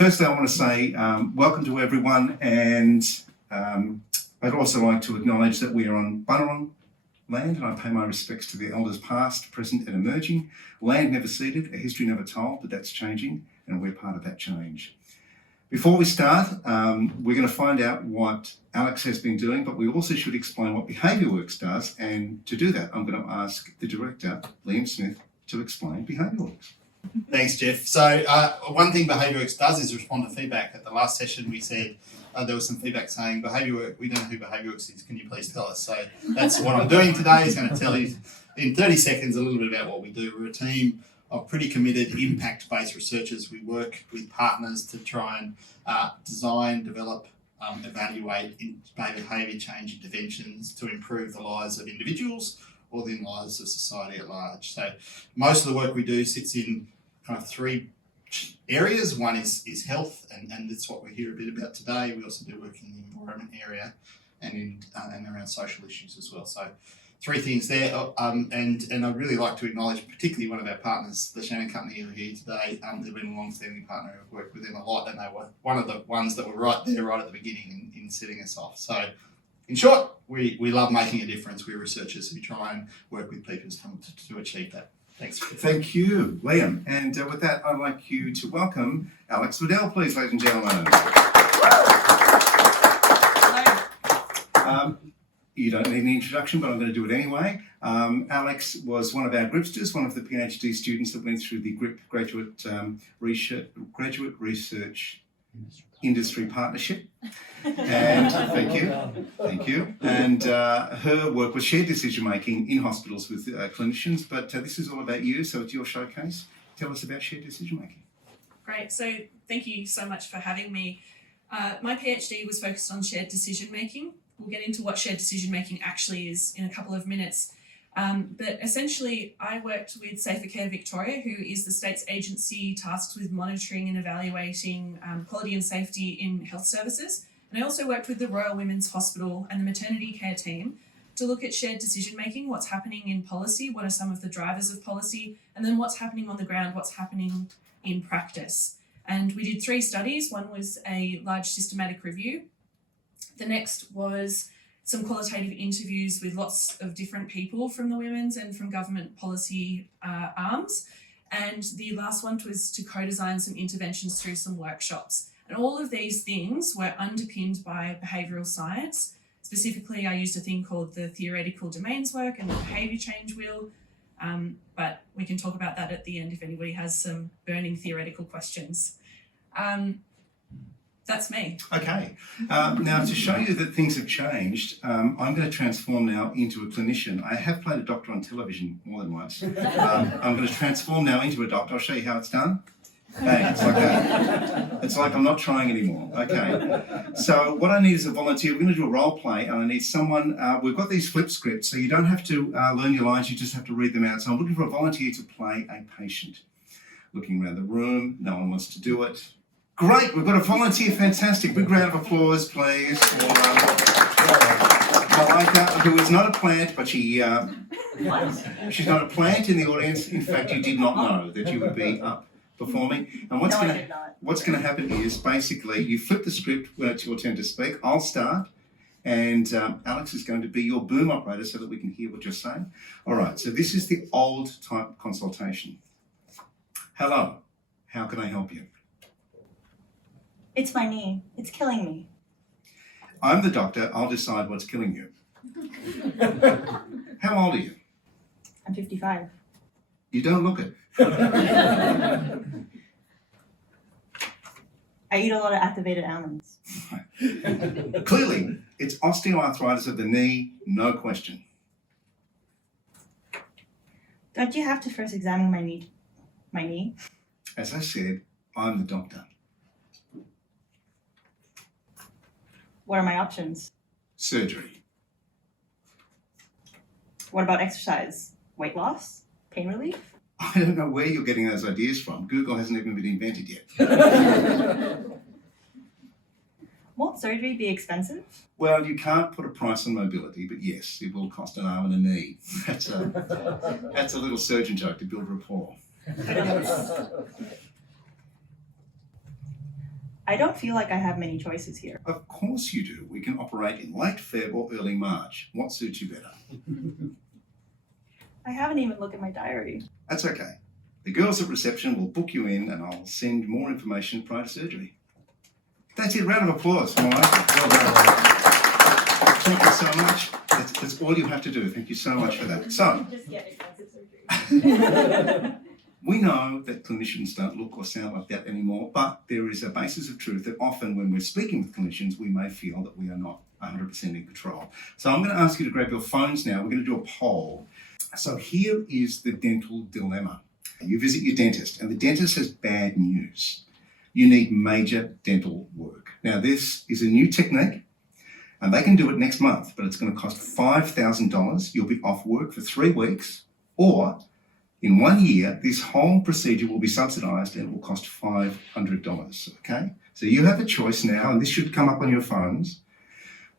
Firstly, I want to say welcome to everyone, and I'd also like to acknowledge that we are on Bunurong land, and I pay my respects to the elders past, present and emerging. Land never ceded, a history never told, but that's changing, and we're part of that change. Before we start, we're going to find out what Alex has been doing, but we also should explain what BehaviouWorks does, and to do that, I'm going to ask the director, Liam Smith, to explain BehaviouWorks. Thanks, Geoff. So one thing BehaviouWorks does is respond to feedback. At the last session, we said there was some feedback saying, we don't know who BehaviouWorks is, can you please tell us? So that's what I'm doing today, is going to tell you in 30 seconds a little bit about what we do. We're a team of pretty committed, impact-based researchers. We work with partners to try and design, develop, evaluate behaviour change interventions to improve the lives of individuals or the lives of society at large. So most of the work we do sits in kind of three areas. One is health, and that's what we're here a bit about today. We also do work in the environment area and around social issues as well. So three things there, and I'd really like to acknowledge particularly one of our partners, the Shannon Company, who are here today. They've been a long-standing partner. I've worked with them a lot, and they were one of the ones that were right there, right at the beginning in setting us off. So in short, we love making a difference. We're researchers who try and work with people to achieve that. Thanks. Thank you, Liam. And with that, I'd like you to welcome Alex Waddell, please, ladies and gentlemen. You don't need an introduction, but I'm going to do it anyway. Alex was one of our gripsters, one of the PhD students that went through the GRIP Graduate Research Industry Partnership. And thank you. And her work was shared decision making in hospitals with clinicians, but this is all about you, so it's your showcase. Tell us about shared decision making. Great, so thank you so much for having me. My PhD was focused on shared decision making. We'll get into what shared decision making actually is in a couple of minutes. But essentially, I worked with Safer Care Victoria, who is the state's agency tasked with monitoring and evaluating quality and safety in health services. And I also worked with the Royal Women's Hospital and the maternity care team to look at shared decision making, what's happening in policy, what are some of the drivers of policy, and then what's happening on the ground, what's happening in practice. And we did 3 studies. One was a large systematic review. The next was some qualitative interviews with lots of different people from the women's and from government policy arms. And the last one was to co-design some interventions through some workshops. And all of these things were underpinned by behavioural science. Specifically, I used a thing called the theoretical domains work and the behaviour change wheel. But we can talk about that at the end if anybody has some burning theoretical questions. That's me. Okay. Now, to show you that things have changed, I'm going to transform now into a clinician. I have played a doctor on television more than once. I'm going to transform now into a doctor. I'll show you how it's done. Hey, it's like that. It's like I'm not trying anymore. Okay. So what I need is a volunteer. We're going to do a role play, and I need someone. We've got these flip scripts, so you don't have to learn your lines. You just have to read them out. So I'm looking for a volunteer to play a patient. Looking around the room. No one wants to do it. Great, we've got a volunteer, fantastic. Big round of applause, please, for Malika, who is not a plant, but she's not a plant in the audience. In fact, you did not know that you would be up performing. And what's going to happen is, basically, you flip the script when it's your turn to speak. I'll start, and Alex is going to be your boom operator so that we can hear what you're saying. All right, so this is the old type consultation. Hello, how can I help you? It's my knee. It's killing me. I'm the doctor. I'll decide what's killing you. How old are you? I'm 55. You don't look it. I eat a lot of activated almonds. Clearly, it's osteoarthritis of the knee, no question. Don't you have to first examine my knee? As I said, I'm the doctor. What are my options? Surgery. What about exercise? Weight loss? Pain relief? I don't know where you're getting those ideas from. Google hasn't even been invented yet. Won't surgery be expensive? Well, you can't put a price on mobility, but yes, it will cost an arm and a knee. That's a little surgeon joke to build rapport. I don't feel like I have many choices here. Of course you do. We can operate in late Feb or early March. What suits you better? I haven't even looked at my diary. That's okay. The girls at reception will book you in and I'll send more information prior to surgery. That's it. Round of applause for Michael. Well done. Thank you so much. That's all you have to do. Thank you so much for that. So, Just get expensive surgery. we know that clinicians don't look or sound like that anymore, but there is a basis of truth that often when we're speaking with clinicians, we may feel that we are not 100% in control. So I'm going to ask you to grab your phones now. We're going to do a poll. So here is the dental dilemma. You visit your dentist and the dentist has bad news. You need major dental work. Now this is a new technique and they can do it next month, but it's going to cost $5,000. You'll be off work for 3 weeks, or in 1 year, this whole procedure will be subsidised and it will cost $500, okay? So you have a choice now, and this should come up on your phones.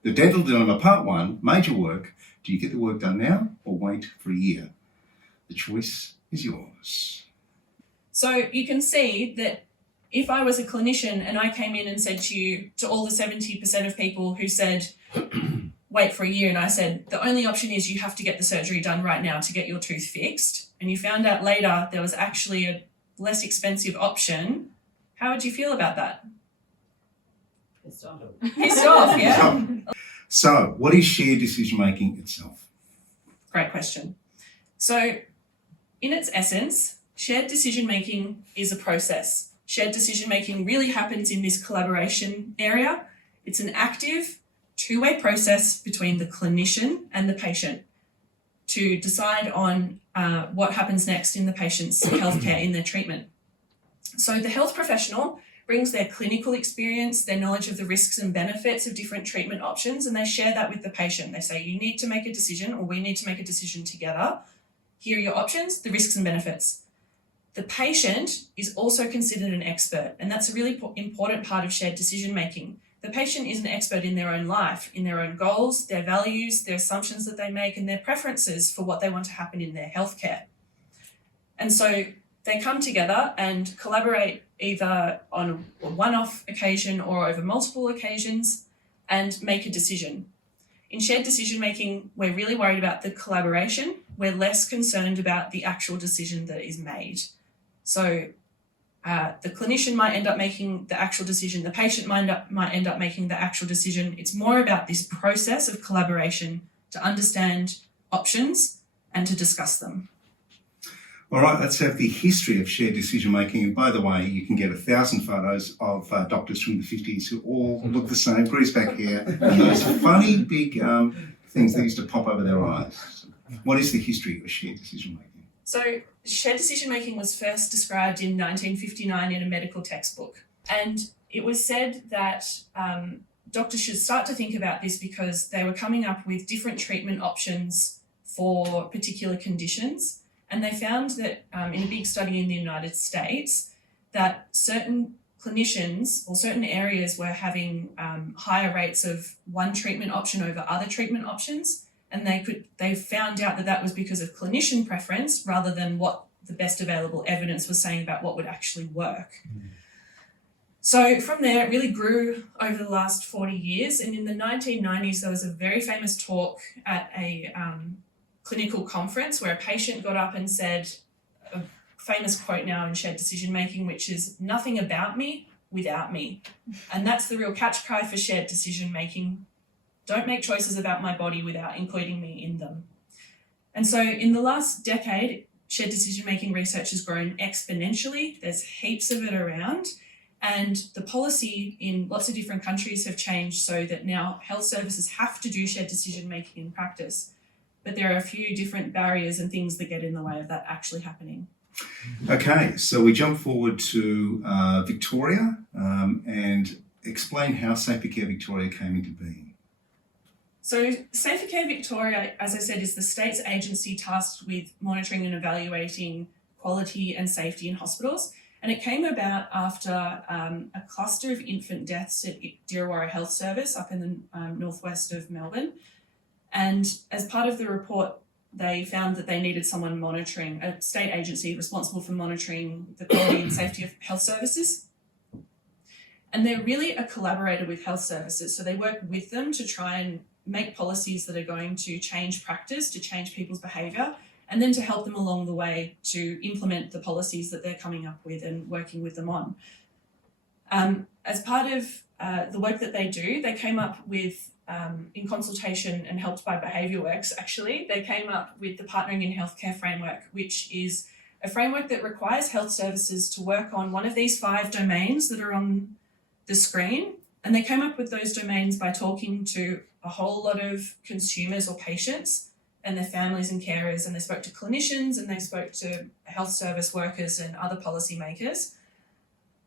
The dental dilemma part 1, major work. Do you get the work done now or wait for a year? The choice is yours. So you can see that if I was a clinician and I came in and said to all the 70% of people who said, wait for a year, and I said, the only option is you have to get the surgery done right now to get your tooth fixed, and you found out later there was actually a less expensive option, how would you feel about that? Pissed off. Pissed off, yeah? So what is shared decision making itself? Great question. So in its essence, shared decision making is a process. Shared decision making really happens in this collaboration area. It's an active, two-way process between the clinician and the patient to decide on what happens next in the patient's healthcare, in their treatment. So the health professional brings their clinical experience, their knowledge of the risks and benefits of different treatment options, and they share that with the patient. They say, you need to make a decision, or we need to make a decision together. Here are your options, the risks and benefits. The patient is also considered an expert, and that's a really important part of shared decision making. The patient is an expert in their own life, in their own goals, their values, their assumptions that they make, and their preferences for what they want to happen in their healthcare. And so they come together and collaborate either on a one-off occasion or over multiple occasions and make a decision. In shared decision making, we're really worried about the collaboration. We're less concerned about the actual decision that is made. So the clinician might end up making the actual decision, the patient might end up making the actual decision. It's more about this process of collaboration to understand options and to discuss them. All right, let's have the history of shared decision making. And by the way, you can get 1,000 photos of doctors from the 50s who all look the same, grease back here, and those funny big things that used to pop over their eyes. What is the history of shared decision making? So shared decision making was first described in 1959 in a medical textbook. And it was said that doctors should start to think about this because they were coming up with different treatment options for particular conditions. And they found that in a big study in the United States, that certain clinicians or certain areas were having higher rates of one treatment option over other treatment options. And they found out that that was because of clinician preference rather than what the best available evidence was saying about what would actually work. So from there, it really grew over the last 40 years. And in the 1990s, there was a very famous talk at a clinical conference where a patient got up and said a famous quote now in shared decision making, which is, nothing about me without me. And that's the real catch cry for shared decision making. Don't make choices about my body without including me in them. And so in the last decade, shared decision making research has grown exponentially. There's heaps of it around. And the policy in lots of different countries have changed so that now health services have to do shared decision making in practice. But there are a few different barriers and things that get in the way of that actually happening. Okay, so we jump forward to Victoria and explain how Safer Care Victoria came into being. So Safer Care Victoria, as I said, is the state's agency tasked with monitoring and evaluating quality and safety in hospitals. And it came about after a cluster of infant deaths at Dirrawara Health Service up in the northwest of Melbourne. And as part of the report, they found that they needed someone monitoring, a state agency responsible for monitoring the quality and safety of health services. And they're really a collaborator with health services. So they work with them to try and make policies that are going to change practice, to change people's behaviour, and then to help them along the way to implement the policies that they're coming up with and working with them on. As part of the work that they do, they came up with, in consultation and helped by Behaviour Works actually, they came up with the Partnering in Healthcare framework, which is a framework that requires health services to work on one of these 5 domains that are on the screen. And they came up with those domains by talking to a whole lot of consumers or patients and their families and carers, and they spoke to clinicians and they spoke to health service workers and other policymakers.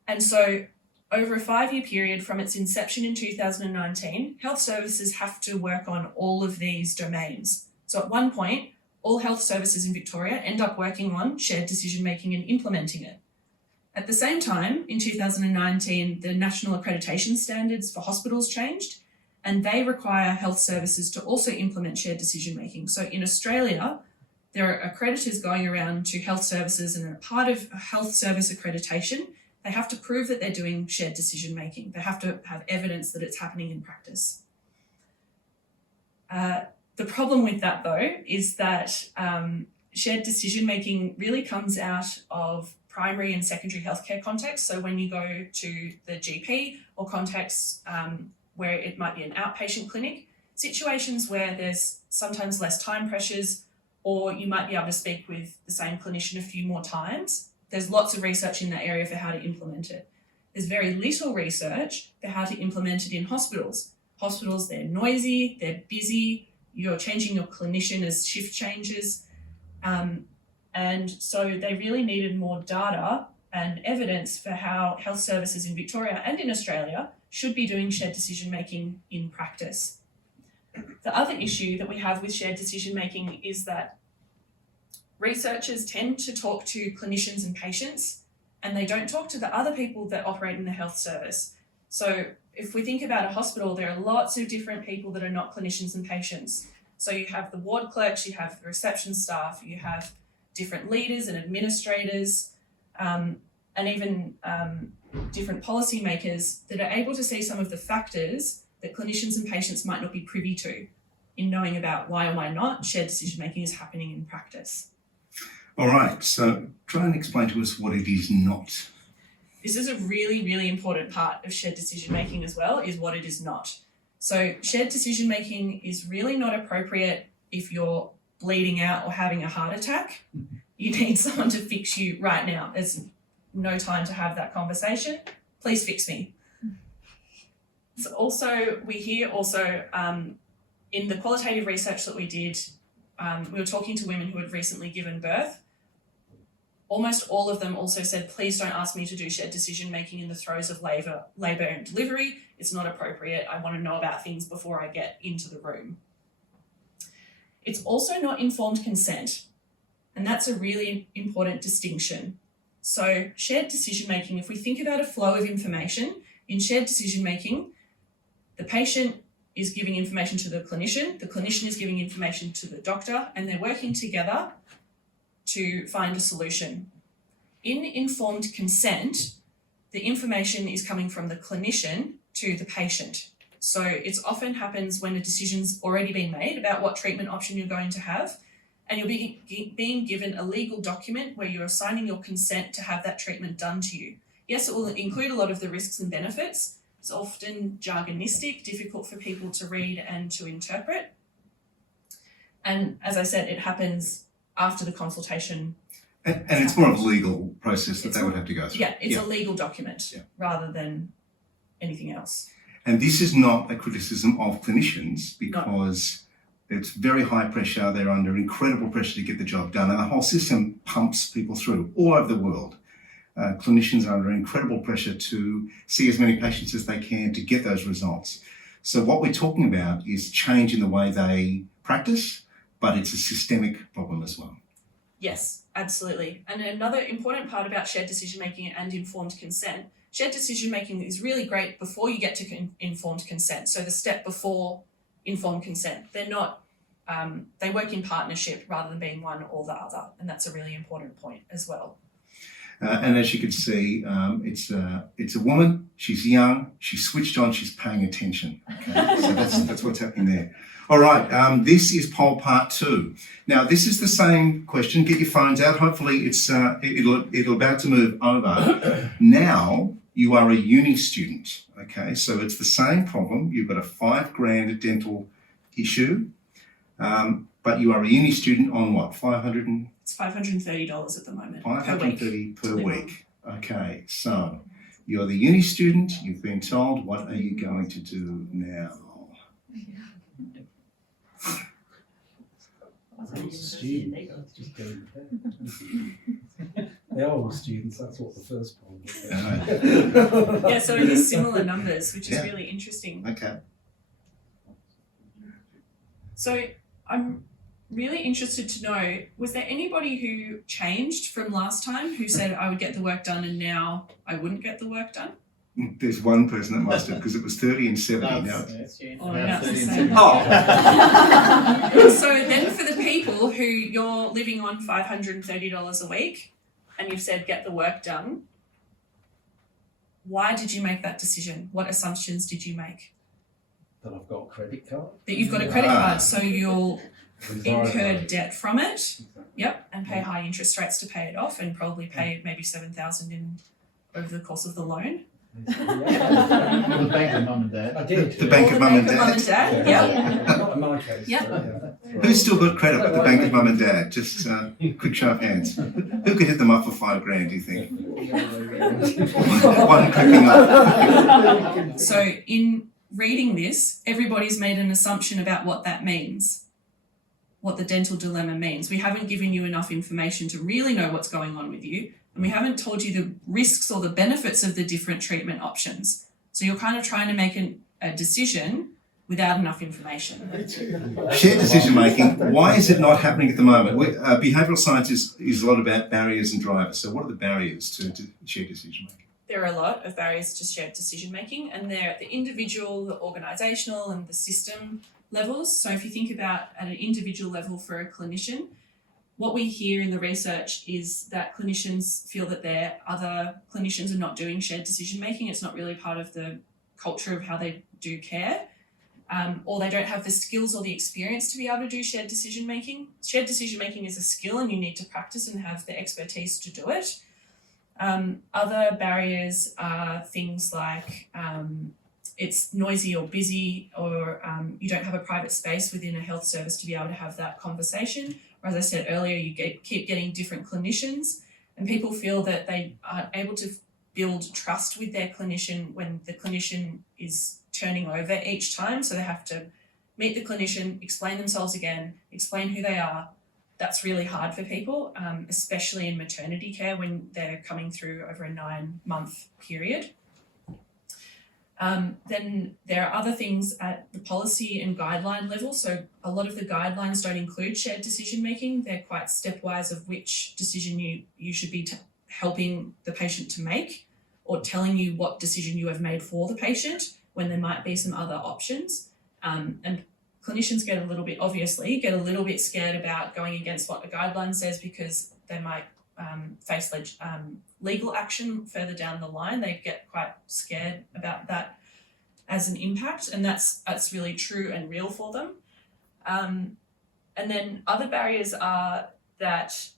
And so over a 5-year period from its inception in 2019, health services have to work on all of these domains. So at one point, all health services in Victoria end up working on shared decision making and implementing it. At the same time, in 2019, the national accreditation standards for hospitals changed, and they require health services to also implement shared decision making. So in Australia, there are accreditors going around to health services, and a part of health service accreditation, they have to prove that they're doing shared decision making. They have to have evidence that it's happening in practice. The problem with that, though, is that shared decision making really comes out of primary and secondary healthcare contexts. So when you go to the GP or contexts where it might be an outpatient clinic, situations where there's sometimes less time pressures, or you might be able to speak with the same clinician a few more times. There's lots of research in that area for how to implement it. There's very little research for how to implement it in hospitals. Hospitals, they're noisy, they're busy, you're changing your clinician as shift changes. And so they really needed more data and evidence for how health services in Victoria and in Australia should be doing shared decision making in practice. The other issue that we have with shared decision making is that researchers tend to talk to clinicians and patients, and they don't talk to the other people that operate in the health service. So if we think about a hospital, there are lots of different people that are not clinicians and patients. So you have the ward clerks, you have the reception staff, you have different leaders and administrators, and even different policymakers that are able to see some of the factors that clinicians and patients might not be privy to in knowing about why or why not shared decision making is happening in practice. All right, so try and explain to us what it is not. This is a really, really important part of shared decision making as well, is what it is not. So shared decision making is really not appropriate if you're bleeding out or having a heart attack. You need someone to fix you right now. There's no time to have that conversation. Please fix me. So also, we hear also in the qualitative research that we did, we were talking to women who had recently given birth. Almost all of them also said, please don't ask me to do shared decision making in the throes of labour and delivery. It's not appropriate. I want to know about things before I get into the room. It's also not informed consent, and that's a really important distinction. So shared decision making, if we think about a flow of information, in shared decision making, the patient is giving information to the clinician is giving information to the doctor, and they're working together to find a solution. In informed consent, the information is coming from the clinician to the patient. So it often happens when a decision's already been made about what treatment option you're going to have, and you're being given a legal document where you're signing your consent to have that treatment done to you. Yes, it will include a lot of the risks and benefits. It's often jargonistic, difficult for people to read and to interpret. And as I said, it happens after the consultation. And it's more of a legal process that they would have to go through. Yeah, it's a legal document Yeah. rather than anything else. And this is not a criticism of clinicians, because it's very high pressure. They're under incredible pressure to get the job done, and the whole system pumps people through all over the world. Clinicians are under incredible pressure to see as many patients as they can to get those results. So what we're talking about is change in the way they practice, but it's a systemic problem as well. Yes, absolutely. And another important part about shared decision making and informed consent, shared decision making is really great before you get to informed consent. So the step before informed consent, they're not, they work in partnership rather than being one or the other. And that's a really important point as well. And as you can see, it's a woman. She's young. She's switched on. She's paying attention. Okay, so that's what's happening there. All right. This is poll part 2. Now this is the same question. Get your phones out. Hopefully it'll about to move over. Now you are a uni student. Okay, so it's the same problem. You've got a $5,000 dental issue, but you are a uni student on what? It's $530 at the moment. $530 per week. Okay, so you're the uni student. You've been told, what are you going to do now? They are all students, that's what the first poll was. Yeah, so it is similar numbers, which is Yeah. really interesting. Okay. So I'm really interested to know, was there anybody who changed from last time, who said I would get the work done and now I wouldn't get the work done? There's one person that must have, because it was 30 and 70 now. Oh, that's the same. Oh. So then for the people who you're living on $530 a week and you've said get the work done, why did you make that decision? What assumptions did you make? That I've got a credit card. That you've got a credit Ah. card, so you'll incur Exactly. debt from it. Yep, and pay high interest rates to pay it off, and probably pay maybe $7,000 in over the course of the loan. Yeah. The bank of mum and dad. I did. The bank Or of the mum and bank of mum and dad. dad. Yep. Not in my case. Yeah. but yeah. Who's still got credit with the bank of mum and dad? Just quick show of hands. Who could hit them up for $5,000, do you think? One creeping up. So in reading this, everybody's made an assumption about what that means, what the dental dilemma means. We haven't given you enough information to really know what's going on with you, and we haven't told you the risks or the benefits of the different treatment options. So you're kind of trying to make a decision without enough information. Shared decision making. Why is it not happening at the moment? Behavioural science is a lot about barriers and drivers. So what are the barriers to shared decision making? There are a lot of barriers to shared decision making, and they're at the individual, the organisational and the system levels. So if you think about at an individual level for a clinician, what we hear in the research is that clinicians feel that their other clinicians are not doing shared decision making. It's not really part of the culture of how they do care, or they don't have the skills or the experience to be able to do shared decision making. Shared decision making is a skill, and you need to practice and have the expertise to do it. Other barriers are things like it's noisy or busy, or you don't have a private space within a health service to be able to have that conversation. Or as I said earlier, you keep getting different clinicians, and people feel that they aren't able to build trust with their clinician when the clinician is turning over each time. So they have to meet the clinician, explain themselves again, explain who they are. That's really hard for people, especially in maternity care when they're coming through over a 9-month period. Then there are other things at the policy and guideline level. So a lot of the guidelines don't include shared decision making. They're quite stepwise of which decision you should be helping the patient to make, or telling you what decision you have made for the patient when there might be some other options. And clinicians get a little bit scared about going against what the guideline says, because they might face legal action further down the line. They get quite scared about that as an impact, and that's really true and real for them. And then other barriers are that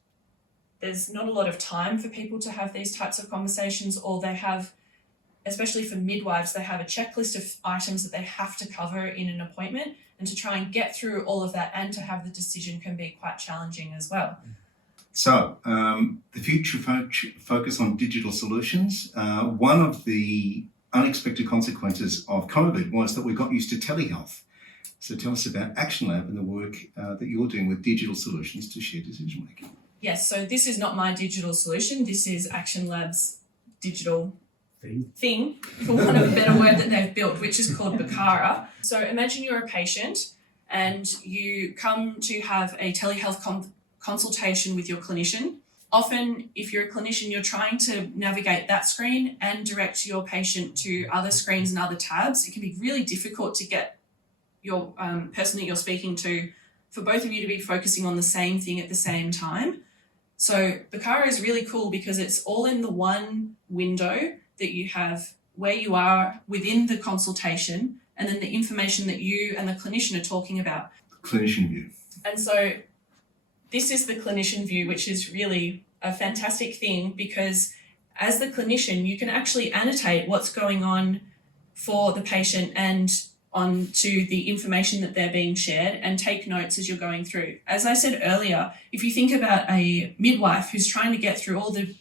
there's not a lot of time for people to have these types of conversations, or they have, especially for midwives, they have a checklist of items that they have to cover in an appointment, and to try and get through all of that and to have the decision can be quite challenging as well. So the future focus on digital solutions. One of the unexpected consequences of COVID was that we got used to telehealth. So tell us about Action Lab and the work that you're doing with digital solutions to share decision making. Yes, so this is not my digital solution. This is Action Lab's digital thing, for want of a better word, that they've built, which is called Bakara. So imagine you're a patient and you come to have a telehealth consultation with your clinician. Often, if you're a clinician, you're trying to navigate that screen and direct your patient to other screens and other tabs. It can be really difficult to get your person that you're speaking to, for both of you to be focusing on the same thing at the same time. So Bakara is really cool because it's all in the one window that you have where you are within the consultation and then the information that you and the clinician are talking about. Clinician view. And so this is the clinician view, which is really a fantastic thing because as the clinician, you can actually annotate what's going on for the patient and onto the information that they're being shared and take notes as you're going through. As I said earlier, if you think about a midwife who's trying to get through all the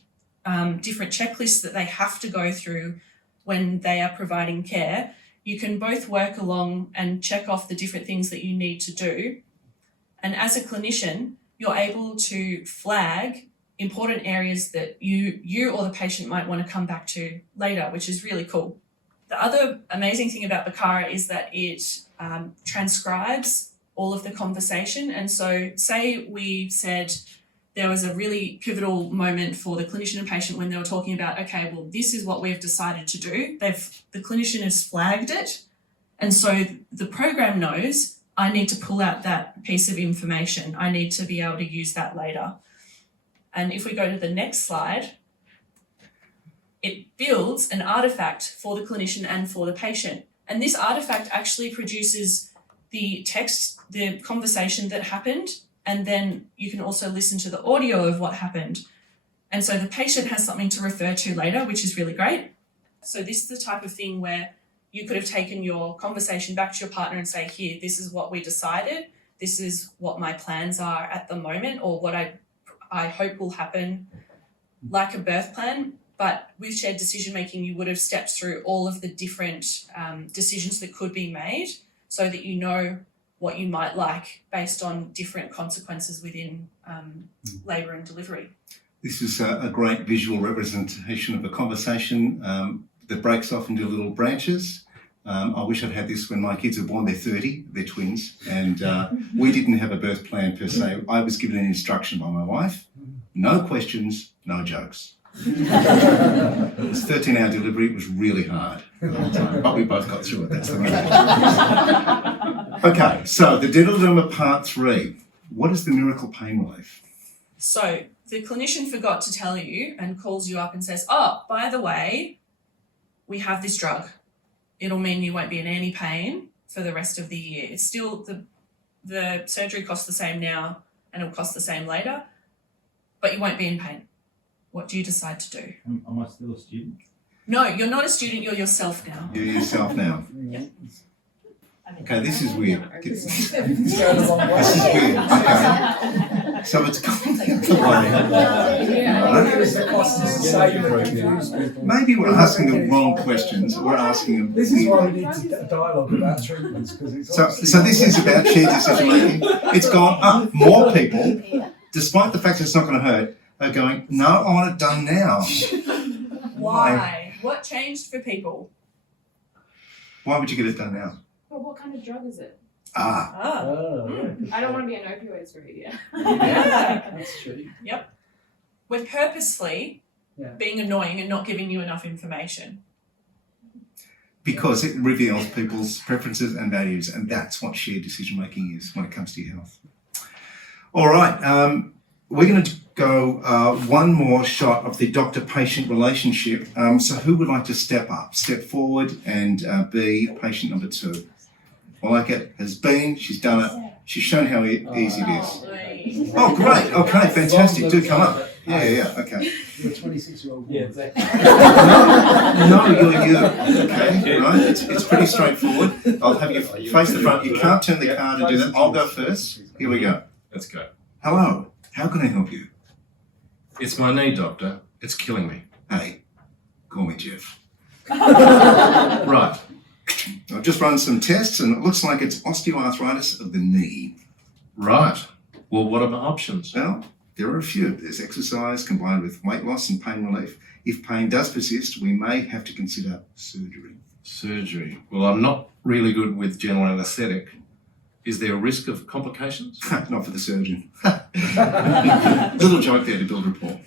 different checklists that they have to go through when they are providing care, you can both work along and check off the different things that you need to do. And as a clinician, you're able to flag important areas that you or the patient might want to come back to later, which is really cool. The other amazing thing about Bakara is that it transcribes all of the conversation. And so say we said there was a really pivotal moment for the clinician and patient when they were talking about, okay, well, this is what we've decided to do. The clinician has flagged it. And so the program knows I need to pull out that piece of information. I need to be able to use that later. And if we go to the next slide, it builds an artifact for the clinician and for the patient. And this artifact actually produces the text, the conversation that happened, and then you can also listen to the audio of what happened. And so the patient has something to refer to later, which is really great. So this is the type of thing where you could have taken your conversation back to your partner and say, here, this is what we decided. This is what my plans are at the moment, or what I hope will happen, like a birth plan. But with shared decision making, you would have stepped through all of the different decisions that could be made so that you know what you might like based on different consequences within labour and delivery. This is a great visual representation of a conversation that breaks off into little branches. I wish I'd had this when my kids were born. They're 30, they're twins, and we didn't have a birth plan per se. I was given an instruction by my wife, no questions, no jokes. It was a 13-hour delivery. It was really hard, but we both got through it. That's the main thing. Okay, so the dilemma part 3. What is the miracle pain relief? So the clinician forgot to tell you and calls you up and says, oh, by the way, we have this drug. It'll mean you won't be in any pain for the rest of the year. It's still the surgery costs the same now and it'll cost the same later, but you won't be in pain. What do you decide to do? Am I still a student? No, you're not a student, you're yourself now. You're yourself now. Okay, this is weird. It's going the wrong way. This is weird. Okay. So it's gone the other way. Maybe it's the cost is the same for confused people. Maybe we're asking the wrong questions. We're asking them. This is why we need to dialogue about treatments, because it's So this is about shared decision making. It's gone up. More people, despite the fact that it's not going to hurt, are going, no, I want it done now. Why? What changed for people? Why would you get it done now? But what kind of drug is it? Ah, Oh, I don't want to be on opioids for a year. yeah. that's true. We're purposefully Yeah. being annoying and not giving you enough information. Because it reveals people's preferences and values, and that's what shared decision making is when it comes to your health. All right, we're going to go one more shot of the doctor-patient relationship. So who would like to step up, step forward and be patient number 2? Malika has been, she's done it, she's shown how easy it is. Oh, great, okay, fantastic, do come up. Yeah, okay. You're a 26-year-old Yeah, woman. exactly. No, you're you, okay, right, it's pretty straightforward. I'll have you face the front, you can't turn the card and do that. I'll go first, here we go. Let's go. Hello, how can I help you? It's my knee, doctor. It's killing me. Hey, call me Geoff. Right. I've just run some tests and it looks like it's osteoarthritis of the knee. Right. Well, what are my options? Well, there are a few. There's exercise combined with weight loss and pain relief. If pain does persist, we may have to consider surgery. Surgery. Well, I'm not really good with general anaesthetic. Is there a risk of complications? Not for the surgeon. Little joke there to build rapport.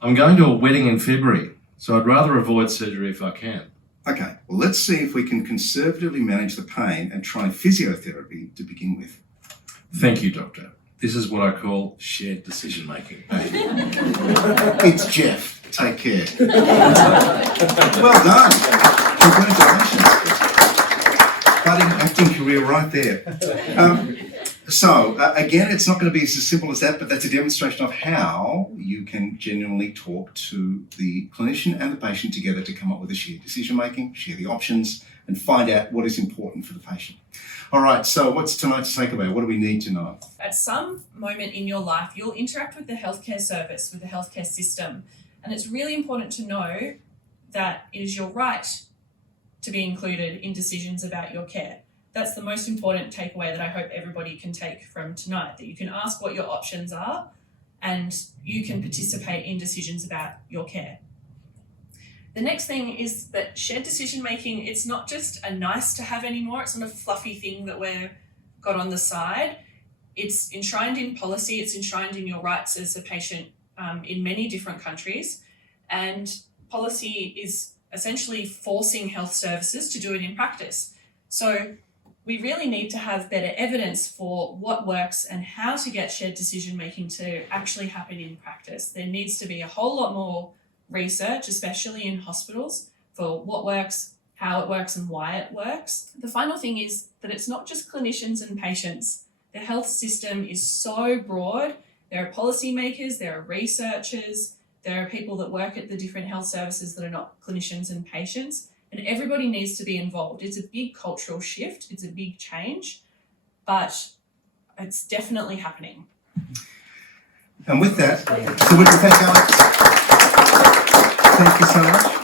I'm going to a wedding in February, so I'd rather avoid surgery if I can. Okay, well, let's see if we can conservatively manage the pain and try physiotherapy to begin with. Thank you, doctor. This is what I call shared decision making. It's Geoff. Take care. Well done. Congratulations. Budding acting career right there. Again, it's not going to be as simple as that, but that's a demonstration of how you can genuinely talk to the clinician and the patient together to come up with a shared decision making, share the options, and find out what is important for the patient. All right, so what's tonight's takeaway? What do we need to know? At some moment in your life, you'll interact with the healthcare service, with the healthcare system, and it's really important to know that it is your right to be included in decisions about your care. That's the most important takeaway that I hope everybody can take from tonight, that you can ask what your options are and you can participate in decisions about your care. The next thing is that shared decision making, it's not just a nice to have anymore. It's not a fluffy thing that we've got on the side. It's enshrined in policy. It's enshrined in your rights as a patient in many different countries. And policy is essentially forcing health services to do it in practice. So we really need to have better evidence for what works and how to get shared decision making to actually happen in practice. There needs to be a whole lot more research, especially in hospitals, for what works, how it works, and why it works. The final thing is that it's not just clinicians and patients. The health system is so broad. There are policymakers, there are researchers, there are people that work at the different health services that are not clinicians and patients, and everybody needs to be involved. It's a big cultural shift, it's a big change, but it's definitely happening. And with that, so we can thank Alex. Thank you so much.